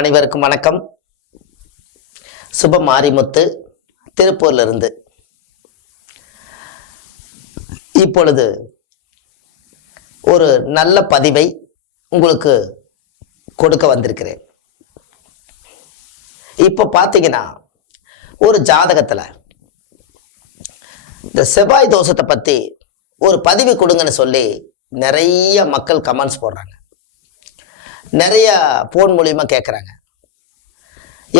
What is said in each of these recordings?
அனைவருக்கும் வணக்கம். சுப மாரிமுத்து திருப்பூர்ல இருந்து. இப்பொழுது ஒரு நல்ல பதிவை உங்களுக்கு கொடுக்க வந்திருக்கிறேன். இப்போ பார்த்தீங்கன்னா ஒரு ஜாதகத்துல இந்த செவ்வாய் தோஷத்தை பத்தி ஒரு பதிவு கொடுங்கன்னு சொல்லி நிறைய மக்கள் கமெண்ட்ஸ் போடுறாங்க, நிறைய போன் மூலியமா கேட்குறாங்க.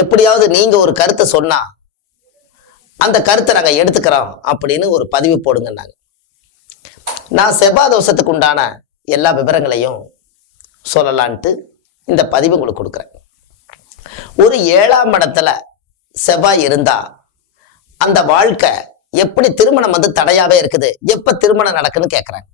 எப்படியாவது நீங்க ஒரு கருத்தை சொன்னா அந்த கருத்தை நாங்கள் எடுத்துக்கிறோம் அப்படின்னு ஒரு பதிவு போடுங்கன்னாங்க. நான் செவ்வாய் தோஷத்துக்கு உண்டான எல்லா விவரங்களையும் சொல்லலான்ட்டு இந்த பதிவு உங்களுக்கு கொடுக்குறேன். ஒரு 7ஆம் இடத்துல செவ்வாய் இருந்தா அந்த வாழ்க்கை எப்படி திருமணம் தடையாவே இருக்குது, எப்ப திருமணம் நடக்குன்னு கேட்குறாங்க.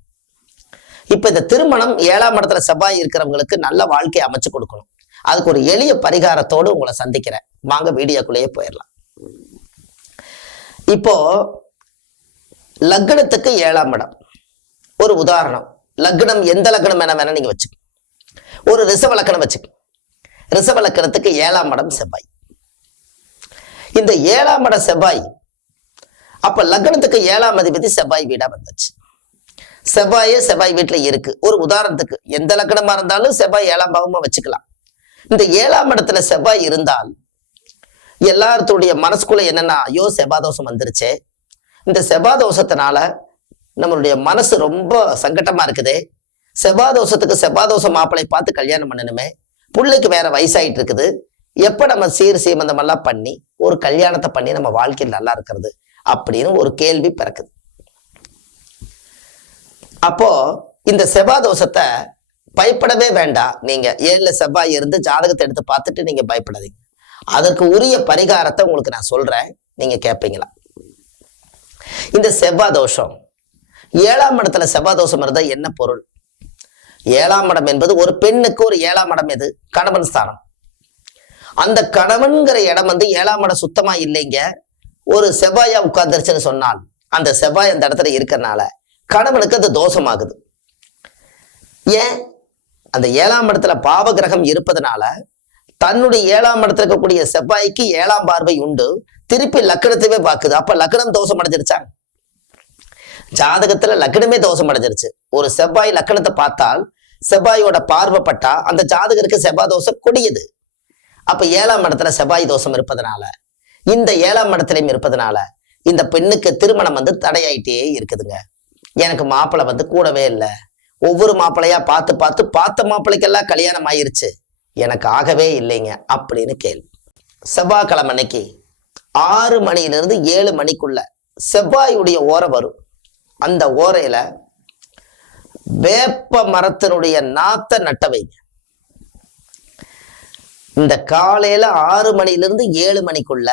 இப்ப இந்த திருமணம் 7ஆம் இடத்துல செவ்வாய் இருக்கிறவங்களுக்கு நல்ல வாழ்க்கையை அமைச்சு கொடுக்கணும். அதுக்கு ஒரு எளிய பரிகாரத்தோடு உங்களை சந்திக்கிறேன். வாங்க வீடியோக்குள்ளேயே போயிடலாம். இப்போ லக்னத்துக்கு 7ஆம் இடம் ஒரு உதாரணம். லக்னம் எந்த லக்னம் வேணா நீங்க வச்சுக்க. ஒரு ரிஷப லக்னம் வச்சுக்க. ரிஷப லக்னத்துக்கு 7ஆம் இடம் செவ்வாய். இந்த 7ஆம் இடம் செவ்வாய் அப்ப லக்னத்துக்கு 7ஆம் அதிபதி செவ்வாய் வீடா வந்துச்சு. செவ்வாய் வீட்டுல இருக்கு. ஒரு உதாரணத்துக்கு எந்த லக்னமா இருந்தாலும் செவ்வாய் 7ஆம் பாவமா வச்சுக்கலாம். இந்த 7ஆம் இடத்துல செவ்வாய் இருந்தால் எல்லாத்துடைய மனசுக்குள்ள என்னன்னா, ஐயோ செவ்வாய் தோஷம் வந்துருச்சே, இந்த செவ்வாய் தோஷத்தினால நம்மளுடைய மனசு ரொம்ப சங்கட்டமா இருக்குதே, செவ்வாய் தோஷத்துக்கு செவ்வாய் தோஷம் மாப்பிள்ளை பார்த்து கல்யாணம் பண்ணணுமே, பிள்ளைக்கு வேற வயசாயிட்டு இருக்குது, எப்ப நம்ம சீமந்தம் எல்லாம் பண்ணி ஒரு கல்யாணத்தை பண்ணி நம்ம வாழ்க்கையில் நல்லா இருக்கிறது அப்படின்னு ஒரு கேள்வி பிறக்குது. அப்போ இந்த செவ்வாய் தோஷத்தை பயப்படவே வேண்டாம். நீங்க 7ல செவ்வாய் இருந்து ஜாதகத்தை எடுத்து பார்த்துட்டு நீங்க பயப்படாதீங்க. அதற்கு உரிய பரிகாரத்தை உங்களுக்கு நான் சொல்றேன், நீங்க கேட்பீங்களா? இந்த செவ்வாய் தோஷம் 7ஆம் இடத்துல செவ்வாய் தோஷம் இருந்தா என்ன பொருள்? 7ஆம் இடம் என்பது ஒரு பெண்ணுக்கு ஒரு 7ஆம் இடம் எது? கணவன் ஸ்தானம். அந்த கணவன்கிற இடம் 7ஆம் இடம் சுத்தமா இல்லைங்க. ஒரு செவ்வாயா உட்கார்ந்துருச்சுன்னு சொன்னால் அந்த செவ்வாய் அந்த இடத்துல இருக்கிறனால கணவனுக்கு அது தோஷமாகுது. ஏன்? அந்த 7ஆம் இடத்துல பாவ கிரகம் இருப்பதனால தன்னுடைய 7ஆம் இடத்துல இருக்கக்கூடிய செவ்வாய்க்கு 7ஆம் பார்வை உண்டு, திருப்பி லக்னத்தையே பார்க்குது. அப்ப லக்னம் தோஷம் அடைஞ்சிருச்சா? ஜாதகத்துல லக்னமே தோஷம் அடைஞ்சிருச்சு. ஒரு செவ்வாய் லக்னத்தை பார்த்தால் செவ்வாயோட பார்வைப்பட்டா அந்த ஜாதகருக்கு செவ்வாய் தோஷம் கொடியது. அப்ப 7ஆம் இடத்துல செவ்வாய் தோஷம் இருப்பதனால, இந்த 7ஆம் இடத்துலயும் இருப்பதனால இந்த பெண்ணுக்கு திருமணம் தடையாயிட்டே இருக்குதுங்க. எனக்கு மாப்பிள்ளை கூடவே இல்லை, ஒவ்வொரு மாப்பிள்ளையா பார்த்த மாப்பிள்ளைக்கெல்லாம் கல்யாணம் ஆயிருச்சு, எனக்கு ஆகவே இல்லைங்க அப்படின்னு கேள்வி. செவ்வாய்க்கிழமை அன்னைக்கு 6 மணியிலிருந்து 7 மணிக்குள்ள செவ்வாயுடைய ஓரை வரும். அந்த ஓரையில வேப்ப மரத்தினுடைய நாத்தை நட்ட வைங்க. இந்த காலையில 6 மணியிலிருந்து 7 மணிக்குள்ள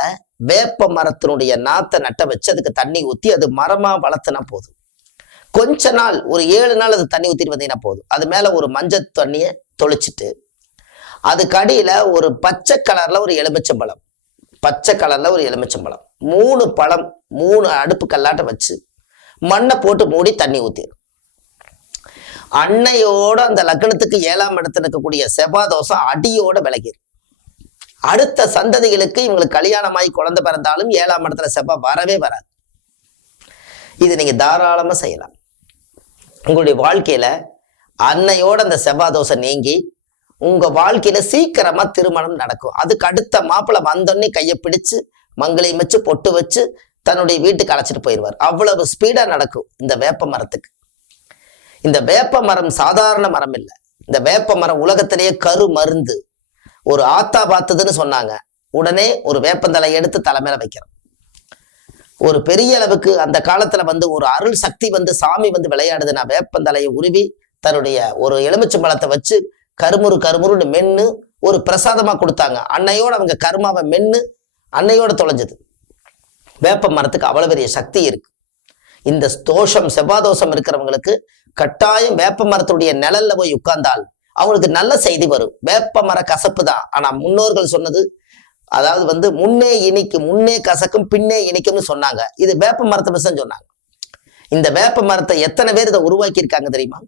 வேப்ப மரத்தினுடைய நாத்தை நட்ட வச்சு அதுக்கு தண்ணி ஊத்தி அது மரமா வளர்த்துனா போதும். கொஞ்ச நாள் ஒரு 7 நாள் அது தண்ணி ஊத்திட்டு வந்தீங்கன்னா போதும். அது மேல ஒரு மஞ்சள் தண்ணியை தொளிச்சுட்டு அதுக்கு அடியில ஒரு பச்சை கலர்ல ஒரு எலுமிச்சம்பழம், 3 பழம் 3 அடுப்பு கல்லாட்ட வச்சு மண்ணை போட்டு மூடி தண்ணி ஊத்திடும். அன்னையோட அந்த லக்னத்துக்கு 7ஆம் இடத்துல இருக்கக்கூடிய செவ்வாய் தோஷம் அடியோட விலகிடும். அடுத்த சந்ததிகளுக்கு இவங்களுக்கு கல்யாணமாகி குழந்தை பிறந்தாலும் 7ஆம் இடத்துல செவ்வாய் வரவே வராது. இது நீங்க தாராளமா செய்யலாம். உங்களுடைய வாழ்க்கையில அன்னையோட அந்த செவ்வாய் தோஷம் நீங்கி உங்க வாழ்க்கையில சீக்கிரமா திருமணம் நடக்கும். அதுக்கு அடுத்த மாப்பிள்ளை வந்தோடனே கையை பிடிச்சு மங்களையும் வச்சு பொட்டு வச்சு தன்னுடைய வீட்டுக்கு அழைச்சிட்டு போயிடுவார். அவ்வளவு ஸ்பீடா நடக்கும் இந்த வேப்ப மரத்துக்கு. இந்த வேப்ப மரம் சாதாரண மரம் இல்லை. இந்த வேப்ப மரம் உலகத்திலேயே கரு மருந்து. ஒரு ஆத்தா பார்த்ததுன்னு சொன்னாங்க, உடனே ஒரு வேப்பந்தலை எடுத்து தலைமையில வைக்கிறோம். ஒரு பெரிய அளவுக்கு அந்த காலத்துல ஒரு அருள் சக்தி சாமி விளையாடுதுன்னா வேப்பந்தலையை உருவி தன்னுடைய ஒரு எலுமிச்சம்பழத்தை வச்சு கருமுருன்னு மென்னு ஒரு பிரசாதமா கொடுத்தாங்க. அன்னையோட அவங்க கருமாவை மென்னு அன்னையோட தொலைஞ்சது. வேப்ப மரத்துக்கு அவ்வளவு பெரிய சக்தி இருக்கு. இந்த தோஷம் செவ்வாய் தோஷம் இருக்கிறவங்களுக்கு கட்டாயம் வேப்ப மரத்துடைய நிழல்ல போய் உட்கார்ந்தால் அவங்களுக்கு நல்ல செய்தி வரும். வேப்ப மர கசப்பு தான், ஆனா முன்னோர்கள் சொன்னது, அதாவது முன்னே இனிக்கும், முன்னே கசக்கும் பின்னே இனிக்கும்னு சொன்னாங்க. இது வேப்ப மரத்தை விஷயம் சொன்னாங்க. இந்த வேப்ப மரத்தை எத்தனை பேர் இதை உருவாக்கி இருக்காங்க தெரியுமா?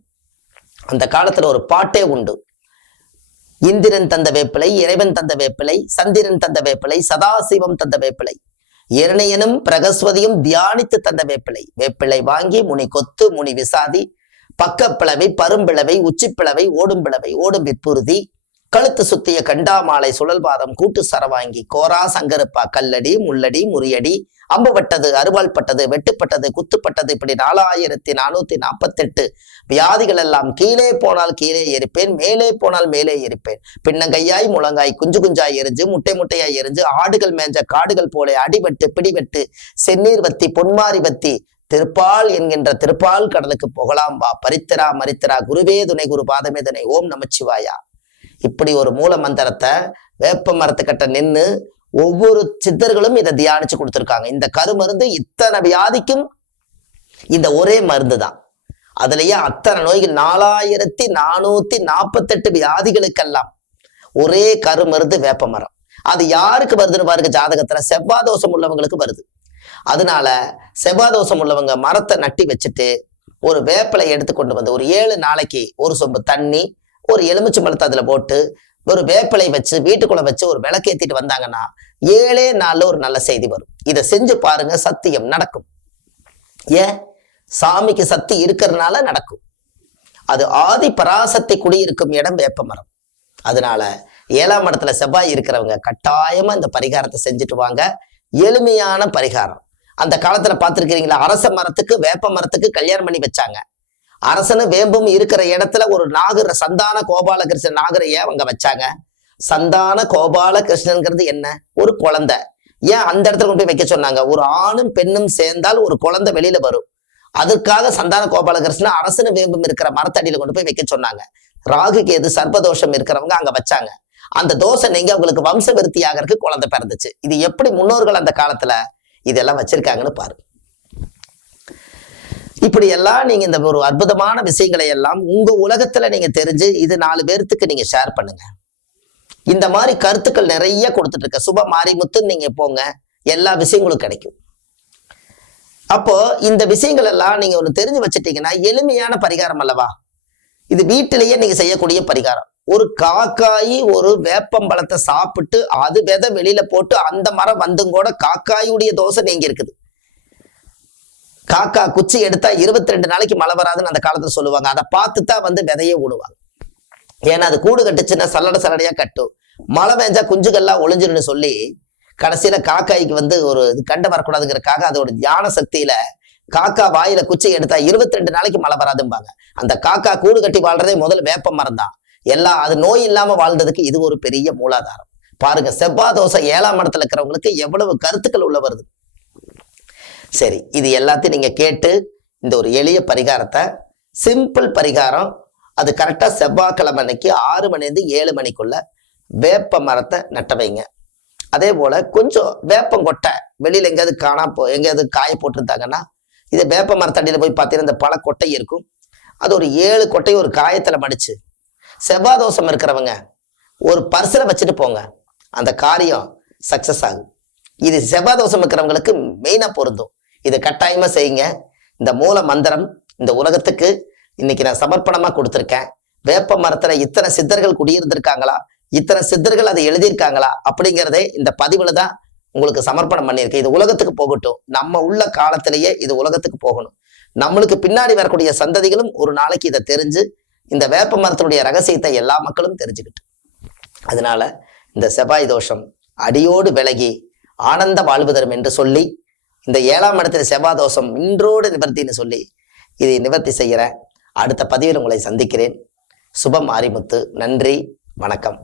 அந்த காலத்துல ஒரு பாட்டே உண்டு. இந்திரன் தந்த வேப்பிலை, இறைவன் தந்த வேப்பிலை, சந்திரன் தந்த வேப்பிலை, சதாசிவம் தந்த வேப்பிலை, இரணையனும் பிரகஸ்வதியும் தியானித்து தந்த வேப்பிலை. வேப்பிலை வாங்கி முனி கொத்து, முனி விசாதி, பக்கப்பிளவை, பரும்பிளவை, உச்சிப்பிளவை, ஓடும் பிளவை, ஓடும் விற்புறுதி, கழுத்து சுத்திய கண்டாமாலை, சுழல்பாதம், கூட்டு சரவாங்கி, கோரா சங்கருப்பா, கல்லடி, முள்ளடி, முறியடி, அம்புப்பட்டது, அறுவாள்பட்டது, வெட்டுப்பட்டது, குத்துப்பட்டது, இப்படி 4448 வியாதிகள் எல்லாம் கீழே போனால் கீழே எரிப்பேன், மேலே போனால் மேலே எரிப்பேன். பின்னங்கையாய் முழங்காய் குஞ்சு குஞ்சாய் எரிஞ்சு, முட்டை முட்டையாய் எரிஞ்சு, ஆடுகள் மேஞ்ச காடுகள் போல அடிபட்டு பிடிபட்டு, செந்நீர் வத்தி, பொன்மாரி வத்தி, திருப்பால் என்கின்ற திருப்பால் கடலுக்கு புகழாம் வா. பரித்தரா மரித்தரா, குருவே துணை, குரு பாதமே துணை, ஓம் நமச்சிவாயா. இப்படி ஒரு மூல மந்திரத்தை வேப்ப மரத்துக்கிட்ட நின்று ஒவ்வொரு சித்தர்களும் இதை தியானிச்சு கொடுத்துருக்காங்க. இந்த கருமருந்து இத்தனை வியாதிக்கும் இந்த ஒரே மருந்து தான். அதுலயே அத்தனை நோய்கள் 4448 வியாதிகளுக்கெல்லாம் ஒரே கருமருந்து வேப்ப மரம். அது யாருக்கு வருதுன்னு பாருங்க, ஜாதகத்துல செவ்வாதோஷம் உள்ளவங்களுக்கு வருது. அதனால செவ்வாதோஷம் உள்ளவங்க மரத்தை நட்டி வச்சுட்டு ஒரு வேப்பிலை எடுத்து கொண்டு வந்து ஒரு 7 நாளைக்கு ஒரு சொம்பு தண்ணி, ஒரு எலுமிச்சை பழத்தை அதுல போட்டு ஒரு வேப்பிலை வச்சு வீட்டுக்குள்ள வச்சு ஒரு விளக்கேத்திட்டு வந்தாங்கன்னா 7 நாள்ல ஒரு நல்ல செய்தி வரும். இதை செஞ்சு பாருங்க, சத்தியம் நடக்கும். ஏன்? சாமிக்கு சக்தி இருக்கிறதுனால நடக்கும். அது ஆதி பராசக்தி குடியிருக்கும் இடம் வேப்ப மரம். அதனால 7ஆம் இடத்துல செவ்வாய் இருக்கிறவங்க கட்டாயமா இந்த பரிகாரத்தை செஞ்சுட்டு வாங்க. எளிமையான பரிகாரம். அந்த காலத்துல பார்த்திருக்கிறீங்களா, அரச மரத்துக்கு வேப்ப மரத்துக்கு கல்யாணம் பண்ணி வச்சாங்க. அரசனு வேம்பும் இருக்கிற இடத்துல ஒரு நாகர, சந்தான கோபாலகிருஷ்ணன் நாகரைய அவங்க வச்சாங்க. சந்தான கோபாலகிருஷ்ணன்கிறது என்ன? ஒரு குழந்தை. ஏன் அந்த இடத்துல கொண்டு போய் வைக்க சொன்னாங்க? ஒரு ஆணும் பெண்ணும் சேர்ந்தால் ஒரு குழந்தை வெளியில வரும். அதுக்காக சந்தான கோபாலகிருஷ்ணன் அரசனு வேம்பும் இருக்கிற மரத்தடியில கொண்டு போய் வைக்க சொன்னாங்க. ராகு கேது சர்ப்பதோஷம் இருக்கிறவங்க அங்க வச்சாங்க. அந்த தோஷம் நீங்க அவங்களுக்கு வம்ச விருத்தியாகிறதுக்கு குழந்தை பிறந்துச்சு. இது எப்படி முன்னோர்கள் அந்த காலத்துல இதெல்லாம் வச்சிருக்காங்கன்னு பாருங்க. இப்படி எல்லாம் நீங்க இந்த ஒரு அற்புதமான விஷயங்களை எல்லாம் உங்க உலகத்துல நீங்க தெரிஞ்சு இது 4 பேர்த்துக்கு நீங்க ஷேர் பண்ணுங்க. இந்த மாதிரி கருத்துக்கள் நிறைய கொடுத்துட்டு இருக்க சுப மாரிமுத்துன்னு நீங்க போங்க, எல்லா விஷயங்களும் கிடைக்கும். அப்போ இந்த விஷயங்கள் எல்லாம் நீங்க ஒண்ணு தெரிஞ்சு வச்சுட்டீங்கன்னா எளிமையான பரிகாரம் அல்லவா? இது வீட்டிலேயே நீங்க செய்யக்கூடிய பரிகாரம். ஒரு காக்காயி ஒரு வேப்பம்பழத்தை சாப்பிட்டு அது விதை வெளியில போட்டு அந்த மரம் வந்தும் கூட காக்காயுடைய தோசை நீங்க இருக்குது. காக்கா குச்சி எடுத்தா 22 நாளைக்கு மழை வராதுன்னு அந்த காலத்துல சொல்லுவாங்க. அதை பார்த்துதான் விதையே விடுவாங்க. ஏன்னா அது கூடு கட்டுச்சுன்னா சல்லடையா கட்டும். மழை பெஞ்சா குஞ்சுகள்லாம் ஒளிஞ்சிருன்னு சொல்லி கடைசியில காக்காய்க்கு ஒரு கண்ட வரக்கூடாதுங்கிறதுக்காக அதோட தியான சக்தியில காக்கா வாயில குச்சி எடுத்தா 22 நாளைக்கு மழை வராதும்பாங்க. அந்த காக்கா கூடு கட்டி வாழ்றதே முதல்ல வேப்ப மரம் தான். அது நோய் இல்லாம வாழ்ந்ததுக்கு இது ஒரு பெரிய மூலாதாரம். பாருங்க, செவ்வாய் தோஷம் 7ஆம் இடத்துல இருக்கிறவங்களுக்கு எவ்வளவு கருத்துக்கள் உள்ள வருது. சரி, இது எல்லாத்தையும் நீங்க கேட்டு இந்த ஒரு எளிய பரிகாரத்தை, சிம்பிள் பரிகாரம், அது கரெக்டா செவ்வாய்க்கிழமை அன்னைக்கு 6 மணிலேருந்து 7 மணிக்குள்ள வேப்ப மரத்தை நட்ட வைங்க. அதே போல கொஞ்சம் வேப்பங்கொட்டை வெளியில எங்கேயாவது காய போட்டிருந்தாங்கன்னா இதை வேப்ப மரத்தடியில போய் பார்த்தீங்கன்னா இந்த பல கொட்டை இருக்கும். அது ஒரு 7 கொட்டையை ஒரு காயத்துல மடிச்சு செவ்வாய் தோஷம் இருக்கிறவங்க ஒரு பர்சில் வச்சுட்டு போங்க. அந்த காரியம் சக்சஸ் ஆகும். இது செவ்வாய் தோஷம் இருக்கிறவங்களுக்கு மெயினா பொருந்தும். இது கட்டாயமா செய்யுங்க. இந்த மூல மந்திரம் இந்த உலகத்துக்கு இன்னைக்கு நான் சமர்ப்பணமா கொடுத்துருக்கேன். வேப்ப மரத்துல இத்தனை சித்தர்கள் குடியிருந்திருக்காங்களா, இத்தனை சித்தர்கள் அதை எழுதியிருக்காங்களா அப்படிங்கிறதே இந்த பதிவுல தான் உங்களுக்கு சமர்ப்பணம் பண்ணியிருக்கேன். இது உலகத்துக்கு போகட்டும். நம்ம உள்ள காலத்திலேயே இது உலகத்துக்கு போகணும். நம்மளுக்கு பின்னாடி வரக்கூடிய சந்ததிகளும் ஒரு நாளைக்கு இதை தெரிஞ்சு இந்த வேப்ப மரத்தினுடைய ரகசியத்தை எல்லா மக்களும் தெரிஞ்சுக்கிட்டு, அதனால இந்த செவ்வாய் தோஷம் அடியோடு விலகி ஆனந்த வாழ்வு தரும் என்று சொல்லி, இந்த 7ஆம் இடத்துல செவ்வாய் தோஷம் இன்றோடு நிவர்த்தின்னு சொல்லி இதை நிவர்த்தி செய்கிற அடுத்த பதிவில் உங்களை சந்திக்கிறேன். சுப மாரிமுத்து. நன்றி, வணக்கம்.